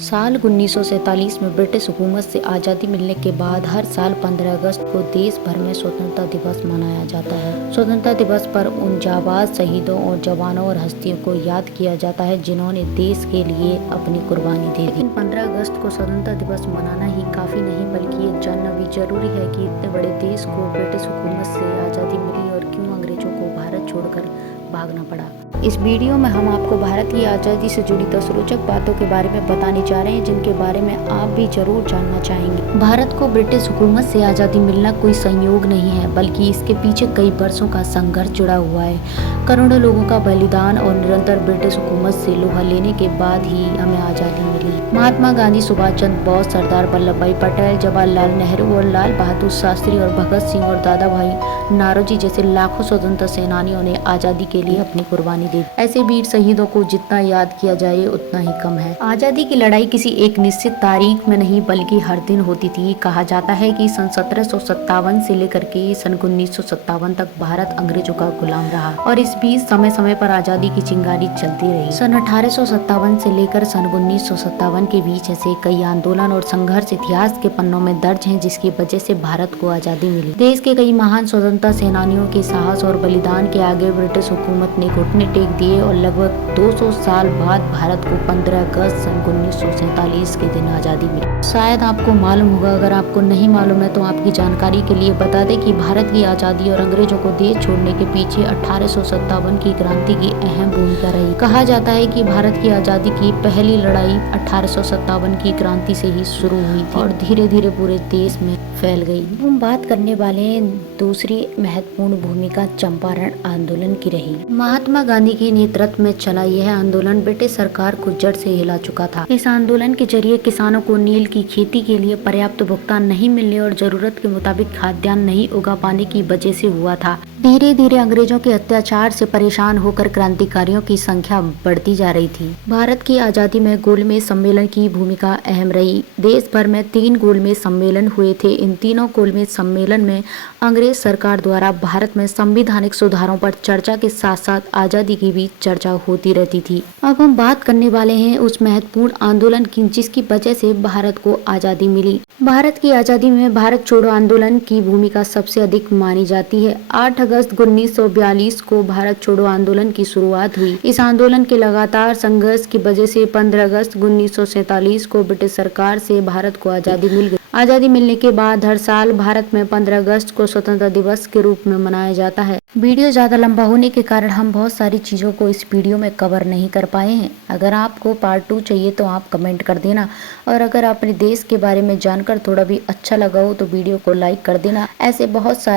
साल 1947 में ब्रिटिश हुकूमत से आज़ादी मिलने के बाद हर साल 15 अगस्त को देश भर में स्वतंत्रता दिवस मनाया जाता है। स्वतंत्रता दिवस पर उन जाबाज शहीदों और जवानों और हस्तियों को याद किया जाता है जिन्होंने देश के लिए अपनी कुर्बानी दे दी। लेकिन 15 अगस्त को स्वतंत्रता दिवस मनाना ही काफ़ी नहीं, बल्कि ये जानना भी जरूरी है कि इतने बड़े देश को ब्रिटिश हुकूमत से आज़ादी मिली और क्यों अंग्रेजों को भारत छोड़कर भागना पड़ा। इस वीडियो में हम आपको भारत की आज़ादी से जुड़ी 10 रोचक बातों के बारे में बताने जा रहे हैं जिनके बारे में आप भी जरूर जानना चाहेंगे। भारत को ब्रिटिश हुकूमत से आज़ादी मिलना कोई संयोग नहीं है, बल्कि इसके पीछे कई वर्षों का संघर्ष जुड़ा हुआ है। करोड़ों लोगों का बलिदान और निरंतर ब्रिटिश हुकूमत से लोहा लेने के बाद ही हमें आज़ादी मिली। महात्मा गांधी, सुभाष चंद्र बोस, सरदार वल्लभ भाई पटेल, जवाहरलाल नेहरू और लाल बहादुर शास्त्री और भगत सिंह और दादा भाई नारोजी जैसे लाखों स्वतंत्रता सेनानियों ने आज़ादी के लिए अपनी कुर्बानी दी। ऐसे वीर शहीदों को जितना याद किया जाए उतना ही कम है। आज़ादी की लड़ाई किसी एक निश्चित तारीख में नहीं बल्कि हर दिन होती थी। कहा जाता है कि सन 1757 से लेकर के सन 1957 तक भारत अंग्रेजों का गुलाम रहा और इस बीच समय समय पर आज़ादी की चिंगारी चलती रही। सन 1857 से लेकर सन 1957 के बीच ऐसे कई आंदोलन और संघर्ष इतिहास के पन्नों में दर्ज हैं जिसकी वजह से भारत को आज़ादी मिली। देश के कई महान स्वतंत्रता सेनानियों के साहस और बलिदान के आगे ब्रिटिश हुकूमत ने घुटने टेक दिए और लगभग 200 साल बाद भारत को 15 अगस्त सन 1947 के दिन आज़ादी मिली। शायद आपको मालूम होगा, अगर आपको नहीं मालूम है तो आपकी जानकारी के लिए बता दें कि भारत की आज़ादी और अंग्रेजों को देश छोड़ने के पीछे 1857 की क्रांति की अहम भूमिका रही। कहा जाता है कि भारत की आज़ादी की पहली लड़ाई 1857 की क्रांति से ही शुरू हुई थी और धीरे धीरे पूरे देश में फैल गई। हम बात करने वाले हैं दूसरी महत्वपूर्ण भूमिका चंपारण आंदोलन की रही। महात्मा गांधी के नेतृत्व में चला यह आंदोलन ब्रिटिश सरकार को जड़ से हिला चुका था। इस आंदोलन के जरिए किसानों को नील की खेती के लिए पर्याप्त भुगतान नहीं मिलने और जरूरत के मुताबिक खाद्यान्न नहीं उगा पाने की वजह से हुआ था। धीरे धीरे अंग्रेजों के अत्याचार से परेशान होकर क्रांतिकारियों की संख्या बढ़ती जा रही थी। भारत की आज़ादी में गोलमेज सम्मेलन की भूमिका अहम रही। देश भर में 3 गोलमेज सम्मेलन हुए थे। इन तीनों गोलमेज सम्मेलन में अंग्रेज सरकार द्वारा भारत में संवैधानिक सुधारों पर चर्चा के साथ साथ आज़ादी की भी चर्चा होती रहती थी। अब हम बात करने वाले हैं उस महत्वपूर्ण आंदोलन की जिसकी वजह से भारत को आज़ादी मिली। भारत की आज़ादी में भारत छोड़ो आंदोलन की भूमिका सबसे अधिक मानी जाती है। 8 अगस्त 1942 को भारत छोड़ो आंदोलन की शुरुआत हुई। इस आंदोलन के लगातार संघर्ष की वजह से 15 अगस्त 1947 को ब्रिटिश सरकार से भारत को आज़ादी मिल गई। आज़ादी मिलने के बाद हर साल भारत में 15 अगस्त को स्वतंत्रता दिवस के रूप में मनाया जाता है। वीडियो ज़्यादा लंबा होने के कारण हम बहुत सारी चीज़ों को इस वीडियो में कवर नहीं कर पाए हैं। अगर आपको पार्ट 2 चाहिए तो आप कमेंट कर देना और अगर अपने देश के बारे में जानकर थोड़ा भी अच्छा लगा हो तो वीडियो को लाइक कर देना। ऐसे बहुत सारे